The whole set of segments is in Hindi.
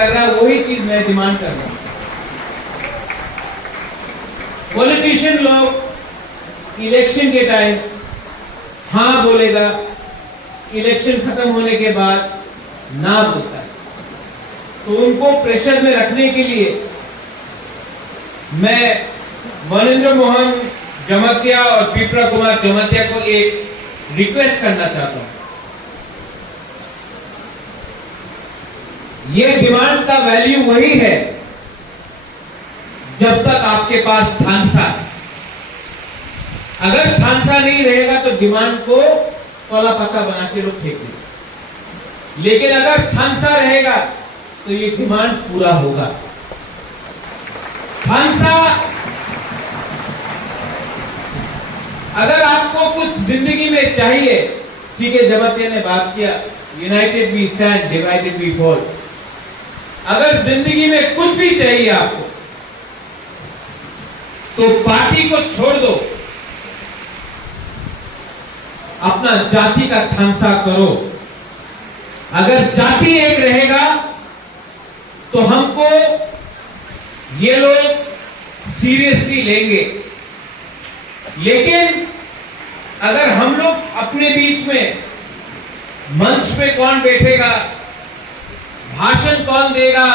कर रहा है वही चीज मैं डिमांड कर रहा हूं। पॉलिटिशियन लोग इलेक्शन के टाइम हाँ बोलेगा, इलेक्शन खत्म होने के बाद ना बोलता है। तो उनको प्रेशर में रखने के लिए मैं मनेंद्र मोहन जमतिया और पिपरा कुमार जमतिया को एक रिक्वेस्ट करना चाहता हूं। ये डिमांड का वैल्यू वही है जब तक आपके पास थानसा है। अगर थानसा नहीं रहेगा तो डिमांड को तोला पत्ता बना के लोग फेंक देंगे, लेकिन अगर थानसा रहेगा तो ये डिमांड पूरा होगा। थानसा, अगर आपको कुछ जिंदगी में चाहिए, सीके जमतिया ने बात किया, united we stand, divided we fall. अगर जिंदगी में कुछ भी चाहिए आपको तो पार्टी को छोड़ दो, अपना जाति का थानसा करो। अगर जाति एक रहेगा तो हमको ये लोग सीरियसली लेंगे, लेकिन अगर हम लोग अपने बीच में मंच पे कौन बैठेगा, भाषण कौन देगा,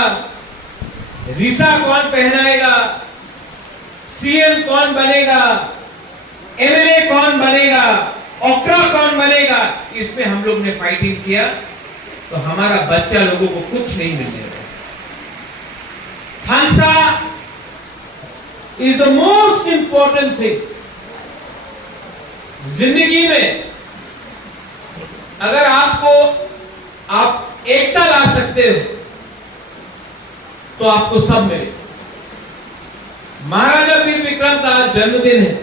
रिसा कौन पहनाएगा, सीएम कौन बनेगा, एमएलए कौन बनेगा, ओक्रा कौन बनेगा, इसमें हम लोग ने फाइटिंग किया तो हमारा बच्चा लोगों को कुछ नहीं मिलने वाला। थानसा is the most important thing जिंदगी में। अगर आप एकता ला सकते हो तो आपको सब मिले। महाराजा वीर विक्रम का आज जन्मदिन है।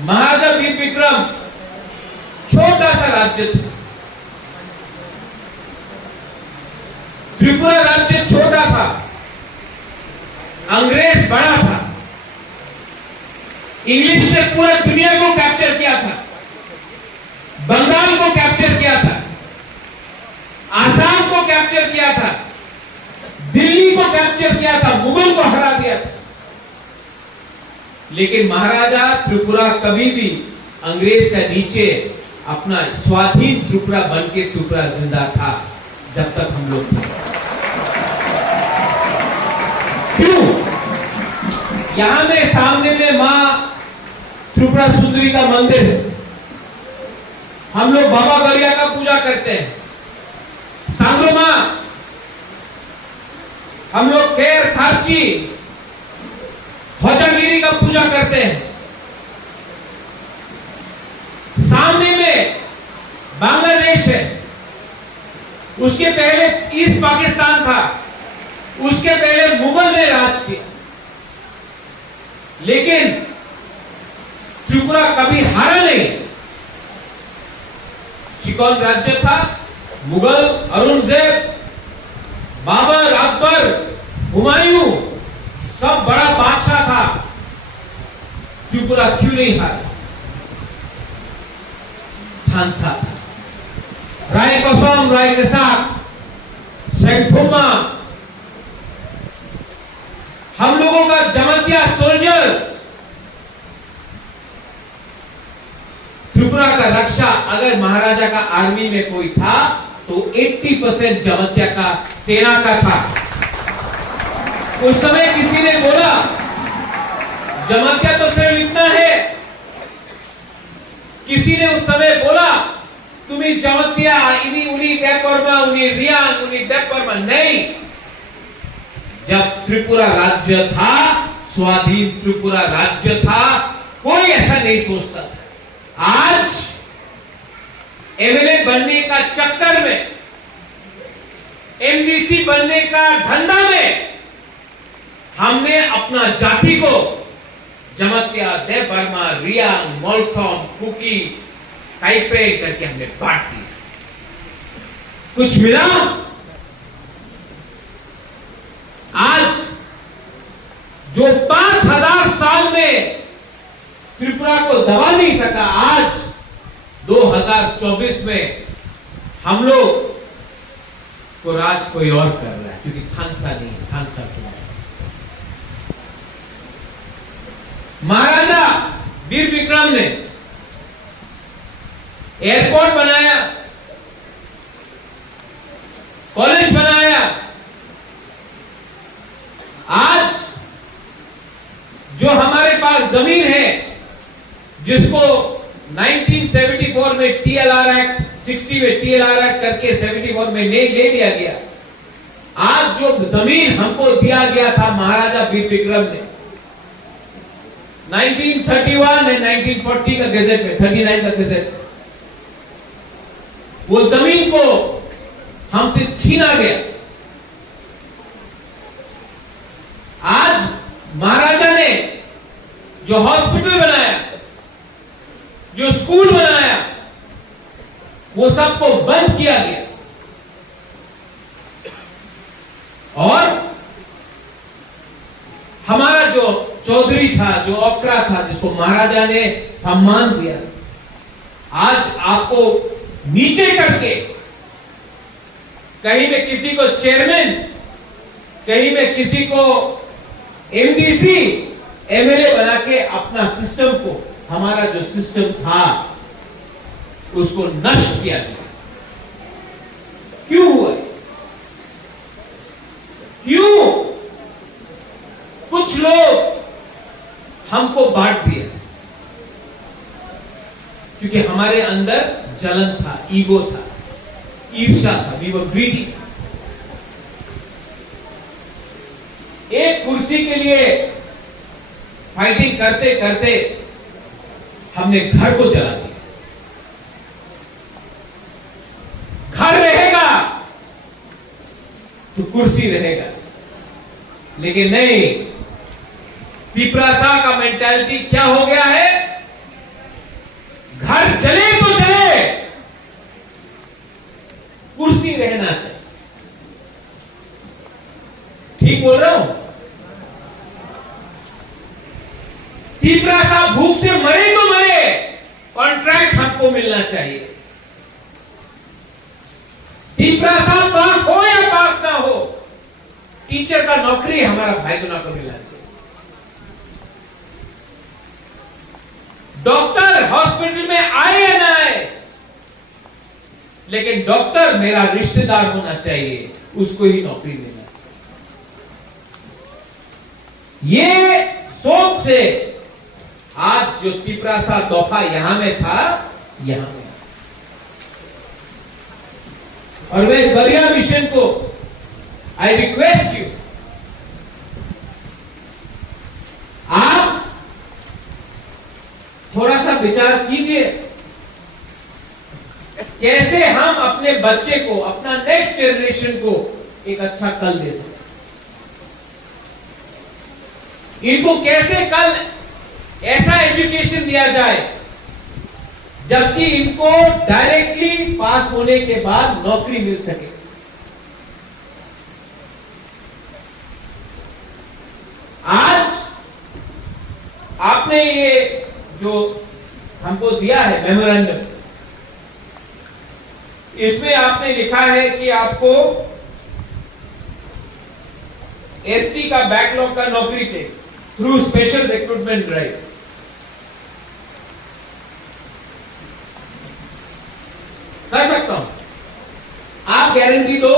महाराजा वीर विक्रम छोटा सा राज्य था, त्रिपुरा राज्य छोटा था, अंग्रेज बड़ा था, इंग्लिश ने पूरा दुनिया को कैप्चर किया था, बंगाल को कैप्चर किया था, आसाम को कैप्चर किया था, दिल्ली को कैप्चर किया था, मुगल को हरा दिया था। लेकिन महाराजा त्रिपुरा कभी भी अंग्रेज का नीचे अपना स्वाधीन त्रिपुरा बन के त्रिपुरा जिंदा था जब तक हम लोग थे। क्यों? यहां में सामने में मां त्रिपुरा सुंदरी का मंदिर है। हम लोग बाबा गरिया का पूजा करते हैं, सांग्रोमा, हम लोग केर खारची, होजागिरी का पूजा करते हैं। सामने में बांग्लादेश है, उसके पहले ईस्ट पाकिस्तान था, उसके पहले मुगल ने राज किया, लेकिन त्रिपुरा कभी हारा नहीं। चिकन राज्य था, मुगल, औरंगजेब, बाबर, अकबर, हुमायूं, सब बड़ा बादशाह था। त्रिपुरा क्यों नहीं हारा? थानसा था। राय कसम, राय कसाक, सेंगथुमा, हम लोगों का जमतिया सोल्जर्स, त्रिपुरा का रक्षा। अगर महाराजा का आर्मी में कोई था तो 80% जमतिया का सेना का था। उस समय किसी ने बोला जमतिया तो सिर्फ इतना है, किसी ने उस समय बोला तुम्हें जमतिया इन्हीं उन्हीं देवकर्मा, उन्हीं रियांग, उन्हीं देवकर्मा नहीं। जब त्रिपुरा राज्य था, स्वाधीन त्रिपुरा राज्य था, कोई ऐसा नहीं सोचता था। आज एमएलए बनने का चक्कर में, एमडीसी बनने का धंधा में हमने अपना जाति को जमतिया, देवबर्मा, रियांग, मोलसोम, कुकी, ताइपे करके हमने बांट दिया। कुछ मिला? आज जो 5000 साल में त्रिपुरा को दबा नहीं सका, आज 2024 में हम लोग को राज कोई और कर रहा है, क्योंकि थानसा नहीं, थानसा चुना है। महाराजा वीर विक्रम ने एयरपोर्ट बनाया, कॉलेज बनाया। आज जो हमारे पास जमीन है, जिसको 1974 में टीएलआर एक्ट 60 में टीएलआर एक्ट करके 74 में ले लिया गया। आज जो जमीन हमको दिया गया था महाराजा वीर विक्रम ने 1931 एंड 1940 का गजट में, 39 का गजट, वो जमीन को हमसे छीना गया। आज महाराजा ने जो हॉस्पिटल बनाया, जो स्कूल बनाया, वो सबको बंद किया गया। और हमारा जो चौधरी था, जो ओकरा था, जिसको महाराजा ने सम्मान दिया, आज आपको नीचे करके कहीं में किसी को चेयरमैन, कहीं में किसी को एमडीसी, एमएलए बना के अपना सिस्टम को, हमारा जो सिस्टम था उसको नष्ट किया गया। क्यों हुआ? क्यों? कुछ लोग हमको बांट दिया, क्योंकि हमारे अंदर जलन था, ईगो था, ईर्ष्या था, वी वर ग्रीडी। एक कुर्सी के लिए फाइटिंग करते करते हमने घर को जला दिया। घर रहेगा तो कुर्सी रहेगा, लेकिन नहीं, पिपरासा का मेंटालिटी क्या हो गया है? घर चले तो चले, कुर्सी रहना चाहिए। ठीक बोल रहा हूं? पिपरासा भूख से मरे तो मरे, कॉन्ट्रैक्ट हमको मिलना चाहिए। पिपरासा पास हो या पास ना हो, टीचर का नौकरी हमारा भाई गुना को मिलना चाहिए। डॉक्टर हॉस्पिटल में आए या ना आए, लेकिन डॉक्टर मेरा रिश्तेदार होना चाहिए, उसको ही नौकरी मिलना चाहिए। ये सोच से आज जो पिपरासा दौफा यहां में था, यहां में, और वे गरिया मिशन को आई रिक्वेस्ट यू, आप थोड़ा सा विचार कीजिए, कैसे हम अपने बच्चे को, अपना नेक्स्ट जनरेशन को एक अच्छा कल दे सकते, इनको कैसे कल ऐसा एजुकेशन दिया जाए जबकि इनको डायरेक्टली पास होने के बाद नौकरी मिल सके। आज आपने ये जो हमको दिया है मेमोरेंडम, इसमें आपने लिखा है कि आपको एसटी का बैकलॉग का नौकरी चाहिए थ्रू स्पेशल रिक्रूटमेंट ड्राइव। कर सकता हूं, आप गारंटी दो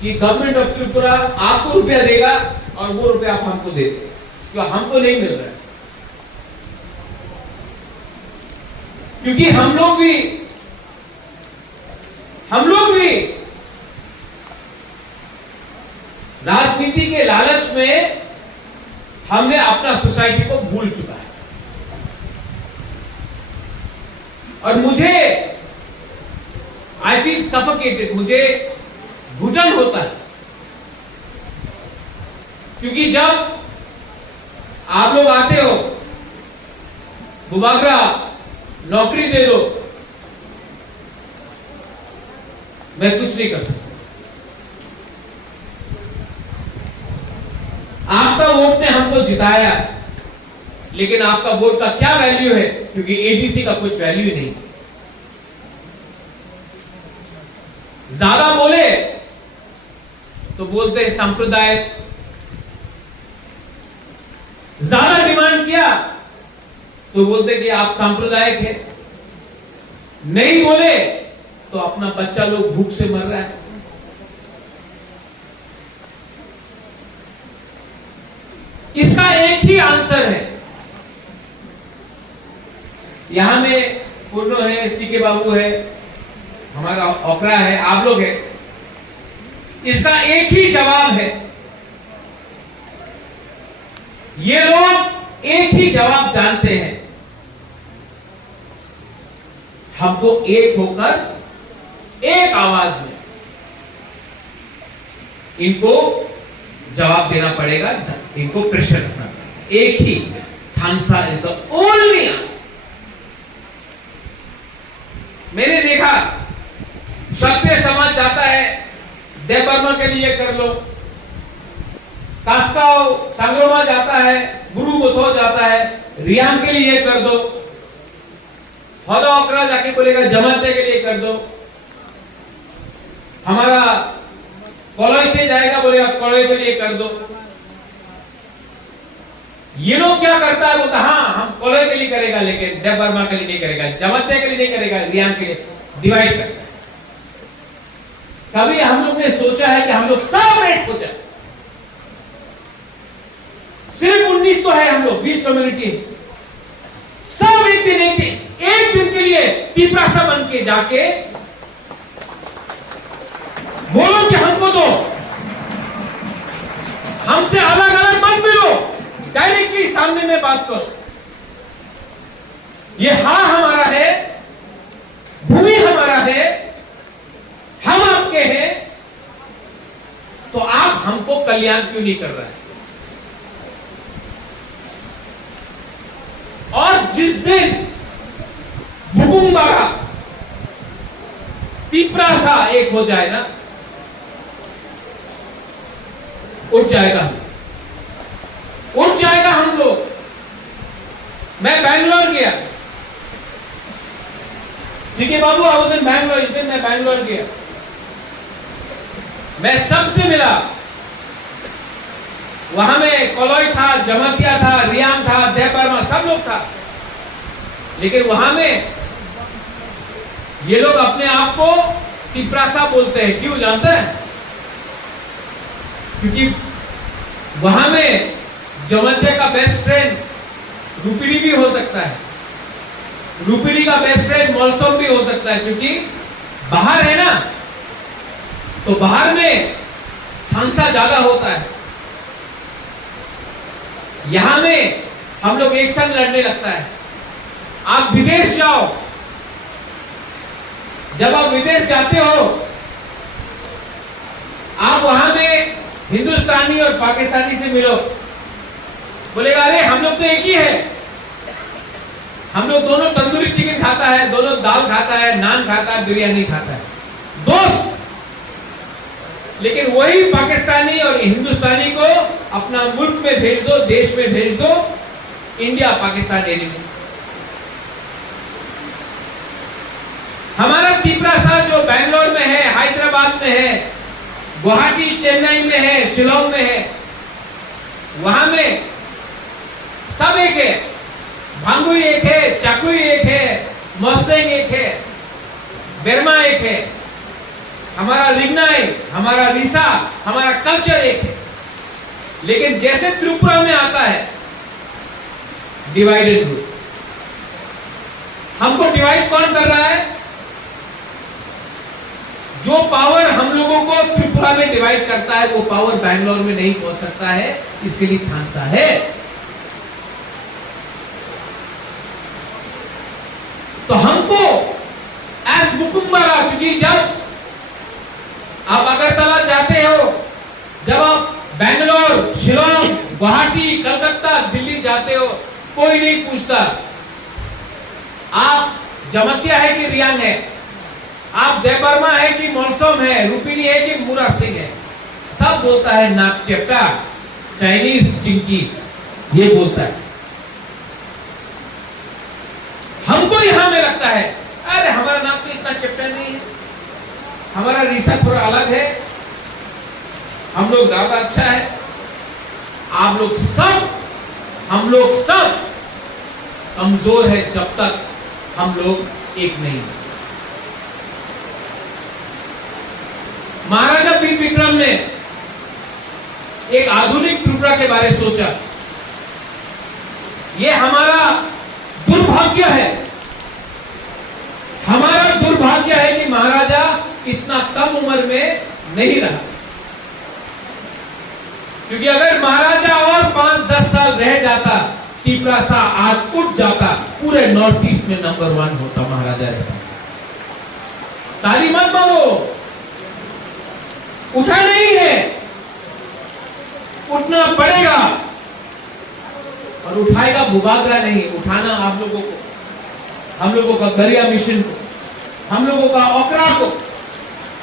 कि गवर्नमेंट ऑफ त्रिपुरा आपको रुपया देगा और वो रुपया आप हमको दे देंगे, क्योंकि हमको नहीं मिल रहा है। क्योंकि हम लोग भी राजनीति के लालच में हमने अपना सोसाइटी को भूल चुका है। और मुझे आई फील सफोकेटेड, मुझे घुटन होता है, क्योंकि जब आप लोग आते हो, बुबागरा नौकरी दे दो, मैं कुछ नहीं कर सकता। आपका वोट ने हमको जिताया, लेकिन आपका वोट का क्या वैल्यू है, क्योंकि एडीसी का कुछ वैल्यू नहीं। ज्यादा बोले तो बोलते हैं सांप्रदायिक। ज्यादा डिमांड किया तो बोलते कि आप सांप्रदायिक है। नहीं बोले तो अपना बच्चा लोग भूख से मर रहा है। इसका एक ही आंसर है। यहां में पूर्णो है, सीके बाबू है, हमारा ओकरा है, आप लोग है। इसका एक ही जवाब है। ये लोग एक ही जवाब जानते हैं। हमको एक होकर एक आवाज में इनको जवाब देना पड़ेगा, इनको प्रेशर रखना पड़ेगा। एक ही थानसा इज द ओनली आंसर। मैंने देखा क्षत्रिय समाज जाता है, देव बर्मा के लिए कर लो, कास्काओ सांग्रोमा जाता है, गुरु मुथो जाता है, रियांग के लिए कर दो, हौदा ओकरा जाके बोलेगा जमाते के लिए कर दो, हमारा कॉलोई से जाएगा बोलेगा कॉलोई के लिए कर दो। ये लोग क्या करता है, बोलता हाँ हम कॉलोई के लिए करेगा, लेकिन देव बर्मा के लिए नहीं करेगा, जमाते के लिए नहीं करेगा, रियांग के लिए डिवाइड करता है। कभी हम लोग ने सोचा है कि हम लोग सब रेट हो जाए? सिर्फ 19 तो है, हम लोग 20 कम्युनिटी है। सब एक दिन के लिए तीपरासा बन के जाके बोलो कि हमको दो, हमसे अलग अलग मत मिलो, डायरेक्टली सामने में बात करो। ये हाँ हमारा है, भूमि हमारा है, हम आपके हैं, तो आप हमको कल्याण क्यों नहीं कर रहे हैं? और जिस दिन भुकुंबारा तीपरासा एक हो जाए ना, उठ जाएगा हम लोग। मैं बैंगलोर गया, CK Babu house in Bangalore, इस दिन मैं बैंगलोर गया, मैं सबसे मिला। वहां में कॉलोई था, जमातिया था, रियांग था, देव बर्मा, सब लोग था। लेकिन वहां में ये लोग अपने आप को तीपरासा बोलते हैं। क्यों जानते हैं? क्योंकि वहां में जमातिया का बेस्ट फ्रेंड रुपिरी भी हो सकता है, रुपिरी का बेस्ट फ्रेंड मोलसोम भी हो सकता है, क्योंकि बाहर है ना, तो बाहर में थानसा ज्यादा होता है। यहां में हम लोग एक संग लड़ने लगता है। आप विदेश जाओ, जब आप विदेश जाते हो, आप वहां में हिंदुस्तानी और पाकिस्तानी से मिलो, बोलेगा अरे हम लोग तो एक ही है, हम लोग दोनों तंदूरी चिकन खाता है, दोनों दाल खाता है, नान खाता है, बिरयानी खाता है, दोस्त। लेकिन वही पाकिस्तानी और हिंदुस्तानी को अपना मुल्क में भेज दो, देश में भेज दो, इंडिया पाकिस्तान एनिमी। हमारा तीपरासा जो बैंगलोर में है, हैदराबाद में है, गुवाहाटी चेन्नई में है, शिलोंग में है, वहां में सब एक है। भांगुई एक है, चाकुई एक है, मोस्टेंग एक है, बर्मा एक है, हमारा लिग्नाई, हमारा रिसा, हमारा कल्चर एक है। लेकिन जैसे त्रिपुरा में आता है डिवाइडेड ग्रुप, हमको डिवाइड कौन कर रहा है? जो पावर हम लोगों को त्रिपुरा में डिवाइड करता है, वो पावर बैंगलोर में नहीं पहुंच सकता है, इसके लिए थानसा है। तो हमको एज मुकुम्बारा, क्योंकि जब आप अगरतला जाते हो, जब आप बैंगलोर, शिलोंग, गुवाहाटी, कलकत्ता, दिल्ली जाते हो, कोई नहीं पूछता आप जमातिया है कि रियांग है, आप देव बर्मा है कि मोलसोम है, रुपिनी है कि मुरा सिंह है। सब बोलता है नाक चेप्टा, चाइनीज चिंकी, ये बोलता है। हमको यहां में लगता है अरे हमारा नाक तो इतना चेप्टा नहीं है, हमारा रिसा थोड़ा अलग है, हम लोग ज्यादा अच्छा है। आप लोग सब, हम लोग सब कमजोर है जब तक हम लोग एक नहीं। महाराजा वीर विक्रम ने एक आधुनिक त्रिपुरा के बारे में सोचा। ये हमारा दुर्भाग्य है, हमारा दुर्भाग्य है कि महाराजा इतना कम उम्र में नहीं रहा। क्योंकि अगर महाराजा और 5-10 साल रह जाता, त्रिपुरा सा आज उठ जाता, पूरे नॉर्थ ईस्ट में नंबर 1 होता महाराजा रहता। ताली मत मारो, उठा नहीं है, उठना पड़ेगा। और उठाएगा भूभागरा नहीं, उठाना आप लोगों को, हम लोगों का गरिया मिशन को, हम लोगों का ओकरा को,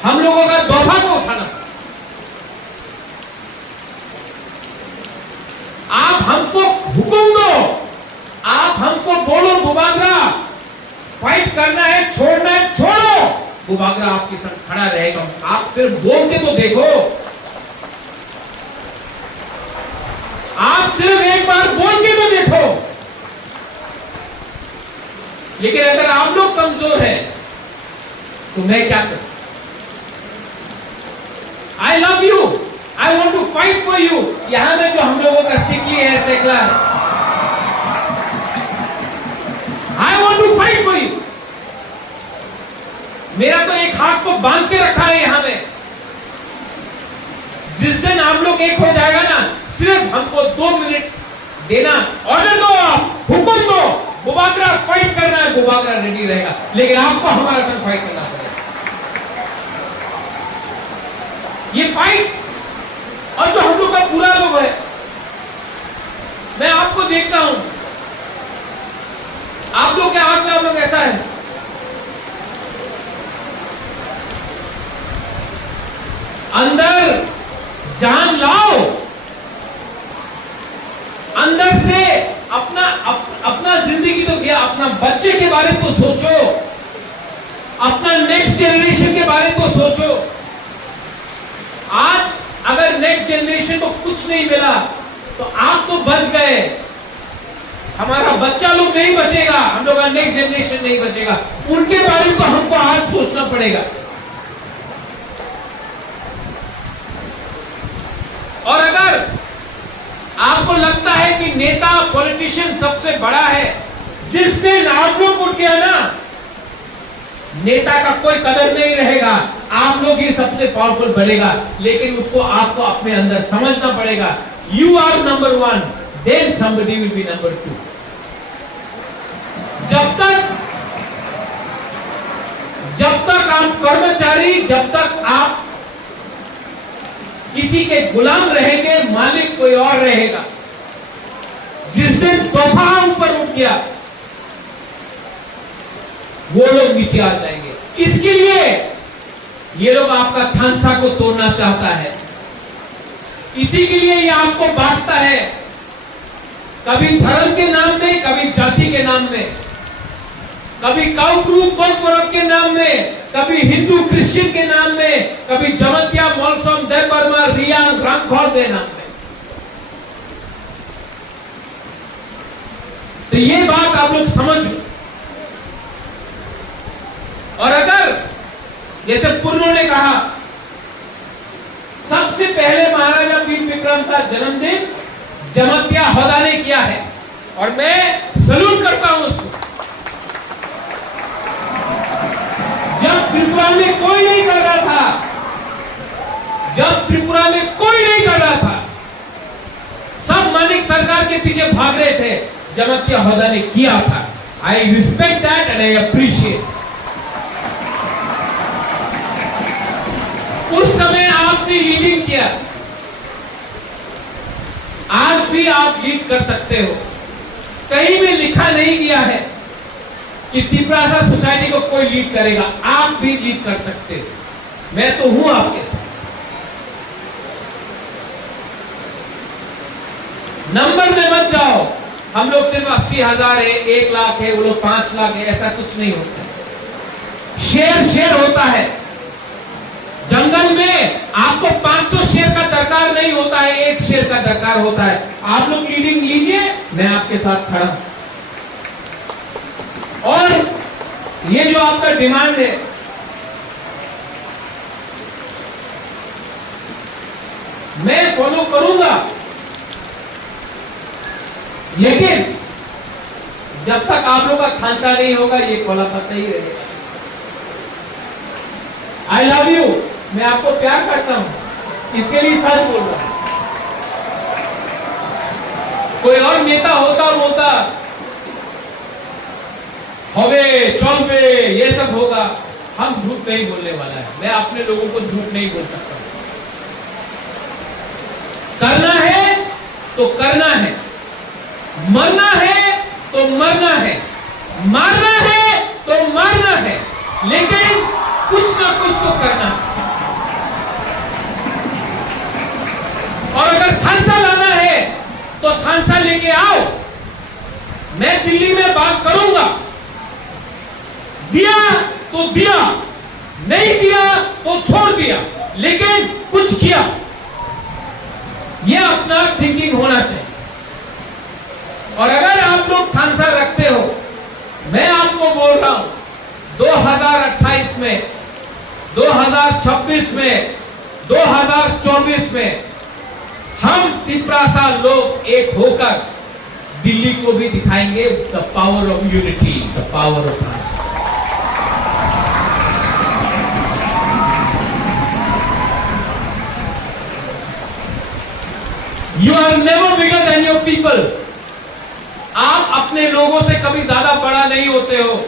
हम लोगों का दोहा को उठाना। आप हमको हुक्म दो, आप हमको बोलो भूभागरा फाइट करना है, छोड़ना है, छोड़ो। भूभागरा आपके साथ खड़ा रहेगा। आप सिर्फ बोल के तो देखो, आप सिर्फ एक बार बोल के तो देखो। लेकिन अगर आप लोग कमजोर हैं तो मैं क्या करूं? I love you, I want to fight for you. यहां में जो हम लोगों का सिकली है, सेकला है, I want to fight for you. मेरा तो एक हाथ को बांध के रखा है यहां में। जिस दिन आप लोग एक हो जाएगा ना, सिर्फ हमको 2 मिनट देना, ऑर्डर दो, आप हुक्म दो, भूभागरा फाइट करना है, भूभागरा रेडी रहेगा। लेकिन आपको हमारे साथ फाइट करना पड़ेगा। ये फाइट, और जो हम लोग का पूरा लोग है, मैं आपको देखता हूं, आप लोग के आंख में आप लोग ऐसा है, अंदर जान लाओ, अंदर से अपना जिंदगी तो किया, अपना बच्चे के बारे में तो सोचो, अपना नेक्स्ट जनरेशन के बारे में तो सोचो। आज अगर नेक्स्ट जनरेशन को कुछ नहीं मिला तो आप तो बच गए, हमारा बच्चा लोग नहीं बचेगा, हम लोग का नेक्स्ट जनरेशन नहीं बचेगा। उनके बारे में तो हमको आज सोचना पड़ेगा। और अगर आपको लगता है कि नेता, पॉलिटिशियन सबसे बड़ा है, जिस दिन आप लोग उठ गया ना, नेता का कोई कदर नहीं रहेगा, आप लोग ही सबसे पावरफुल बनेगा। लेकिन उसको आपको अपने अंदर समझना पड़ेगा, you are number 1, then somebody will be number 2। जब तक आप कर्मचारी, जब तक आप किसी के गुलाम रहेंगे, मालिक कोई और रहेगा। जिस दिन तोहफा ऊपर उठ गया, वो लोग नीचे आ जाएंगे। इसके लिए ये लोग आपका थानसा को तोड़ना चाहता है, इसी के लिए ये आपको बांटता है, कभी धर्म के नाम में, कभी जाति के नाम में, कभी काउप्रूप के नाम में, कभी हिंदू क्रिश्चियन के नाम में, कभी जमतिया, मोलसोम, देवबर्मा, रियांग, रामखौर के नाम में। तो ये बात आप लोग समझ लो। और अगर जैसे पूर्णों ने कहा, सबसे पहले महाराजा वीर विक्रम का जन्मदिन जमतिया होदा ने किया है, और मैं सलूट करता हूं उसको। जब त्रिपुरा में कोई नहीं कर रहा था, जब त्रिपुरा में कोई नहीं कर रहा था, सब मानिक सरकार के पीछे भाग रहे थे, जमतिया होदा ने किया था। I respect that and I appreciate. उस समय आपने लीडिंग किया, आज भी आप लीड कर सकते हो। कहीं में लिखा नहीं गया है कि त्रिपुरा सोसाइटी को कोई लीड करेगा, आप भी लीड कर सकते हो। मैं तो हूं आपके साथ। नंबर में मत जाओ, हम लोग सिर्फ 80,000 है, 1 लाख है, वो लोग 5 लाख है, ऐसा कुछ नहीं होता। शेर होता है। जंगल में आपको 500 शेर का दरकार प्रकार होता है। आप लोग लीडिंग लीजिए, मैं आपके साथ खड़ा हूं। और ये जो आपका डिमांड है, मैं फॉलो करूंगा, लेकिन जब तक आप लोग का खांचा नहीं होगा ये खोला पत्ता ही रहेगा। आई लव यू, मैं आपको प्यार करता हूं, इसके लिए सच बोल रहा हूं। कोई और नेता होता और बोलता होवे चलबे ये सब होगा, हम झूठ नहीं बोलने वाला है। मैं अपने लोगों को झूठ नहीं बोल सकता। करना है तो करना है, मरना है तो मरना है, मारना है तो मारना है, लेकिन कुछ ना कुछ तो करना है। और अगर थांसा लाना है तो थांसा लेके आओ। मैं दिल्ली में बात करूंगा, दिया तो दिया, नहीं दिया तो छोड़ दिया, लेकिन कुछ किया। यह अपना थिंकिंग होना चाहिए। और अगर आप लोग थांसा रखते हो, मैं आपको बोल रहा हूं 2028 में, 2026 में, 2024 में हम तिपरासा लोग एक होकर दिल्ली को भी दिखाएंगे the power of unity, the power of transfer. You are never bigger than your people. आप अपने लोगों से कभी ज्यादा बड़ा नहीं होते हो।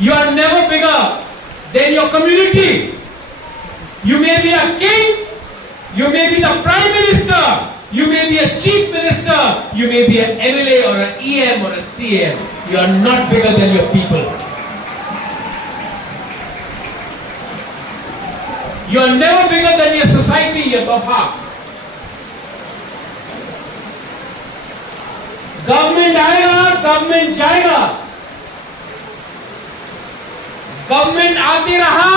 You are never bigger than your community. You may be a king, you may be the prime minister, you may be a chief minister, you may be an MLA or an EM or a CM. You are not bigger than your people. You are never bigger than your society, your bapa. Government आएगा, गवर्नमेंट जाएगा, गवर्नमेंट आते रहा,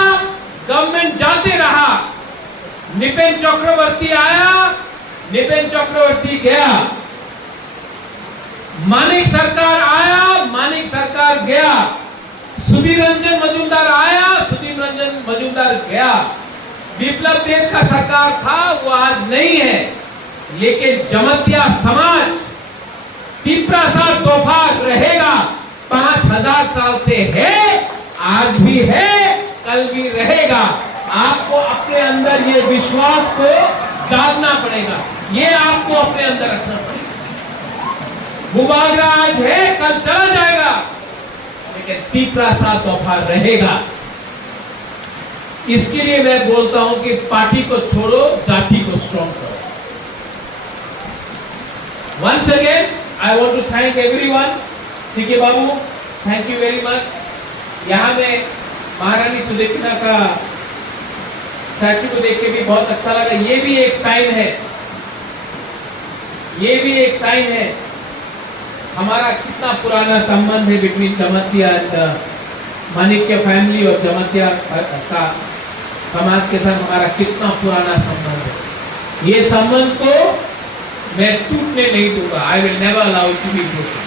गवर्नमेंट जाते रहा। निपेन चक्रवर्ती आया, निपेन चक्रवर्ती गया। मानिक सरकार आया, मानिक सरकार गया। सुधीर रंजन मजूमदार आया, सुधीर रंजन मजूमदार गया। विप्लव देव का सरकार था, वो आज नहीं है, लेकिन जमतिया समाज तिपरासा तोहफा रहेगा। 5000 साल से है, आज भी है, कल भी रहेगा। आपको अपने अंदर ये विश्वास को जागना पड़ेगा, ये आपको अपने अंदर रखना पड़ेगा। बुबागरा आज है, कल चला जाएगा, लेकिन तिपरासा तोहफा रहेगा। इसके लिए मैं बोलता हूं कि पार्टी को छोड़ो, जाति को स्ट्रॉन्ग करो। Once again I want to thank everyone. ठीक है बाबू, थैंक यू वेरी मच। यहां में महारानी सुलेखना का स्टैचू को देख के भी बहुत अच्छा लगा। ये भी एक साइन है, ये भी एक साइन है हमारा कितना पुराना संबंध है बिटवीन जमतिया माणिक्य फैमिली और जमतिया का समाज के साथ हमारा कितना पुराना संबंध है। ये संबंध को मैं टूटने नहीं दूंगा। I will never allow it to be broken.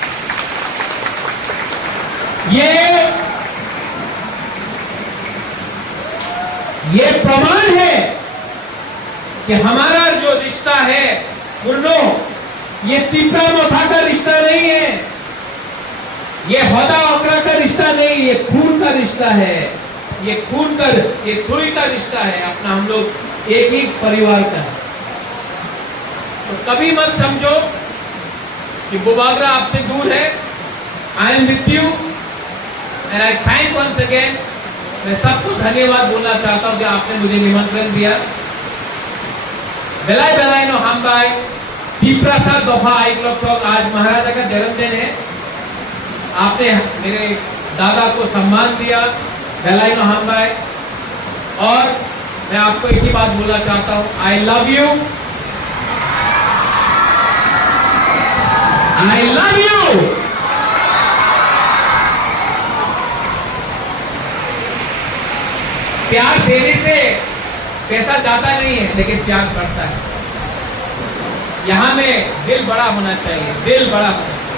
ये प्रमाण है कि हमारा जो रिश्ता है मुन्नो, ये तिपरा मोथा का रिश्ता नहीं है, ये होदा ओकरा का रिश्ता नहीं, ये खून का रिश्ता है, ये खून का, ये थोड़ी का रिश्ता है अपना। हम लोग एक ही परिवार का है। तो कभी मत समझो कि बुबागरा आपसे दूर है। I am with you and I thank once again. मैं सबको धन्यवाद बोलना चाहता हूं कि आपने मुझे निमंत्रण दिया। बेलाई बेलाई नो हम बाय तिपरासा दफा आइक्लोक। आज महाराजा का जन्मदिन है, आपने मेरे दादा को सम्मान दिया। बेलाई नो हम बाय। और मैं आपको एक ही बात बोलना चाहता हूं, आई love you, I love you. प्यार देने से पैसा जाता नहीं है, लेकिन प्यार बढ़ता है। यहाँ में दिल बड़ा होना चाहिए, दिल बड़ा होना चाहिए।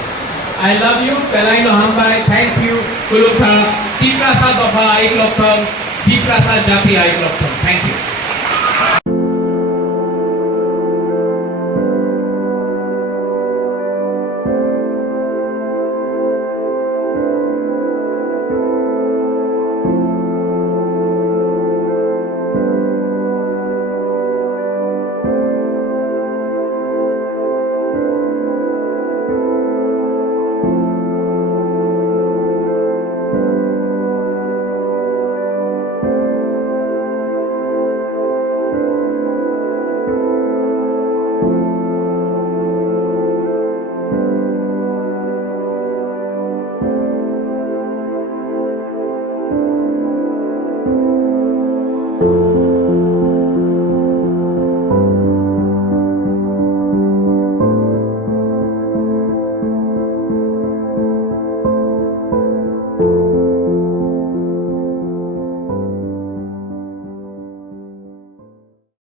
I love you, Pelaino Hambai, thank you, Kulukha, Tiprasa Baba Aikloptom, Tiprasa Jati Aikloptom, thank you.